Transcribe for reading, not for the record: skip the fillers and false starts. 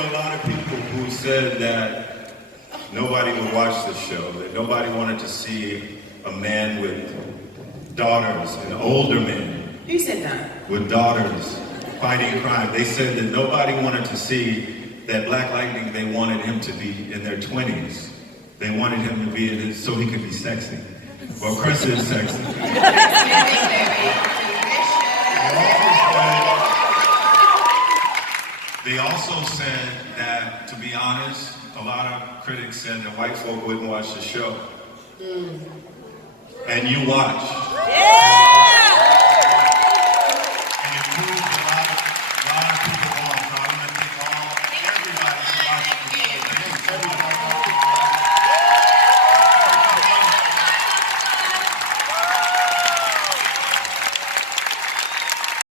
were a lot of people who said that nobody would watch the show, that nobody wanted to see a man with daughters and older men. Who said that? With daughters fighting crime. They said that nobody wanted to see that Black Lightning. They wanted him to be in their 20s. They wanted him to be in his, so he could be sexy. Well, Chris is sexy. They also said that, to be honest, a lot of critics said that white folk wouldn't watch the show. And you watched.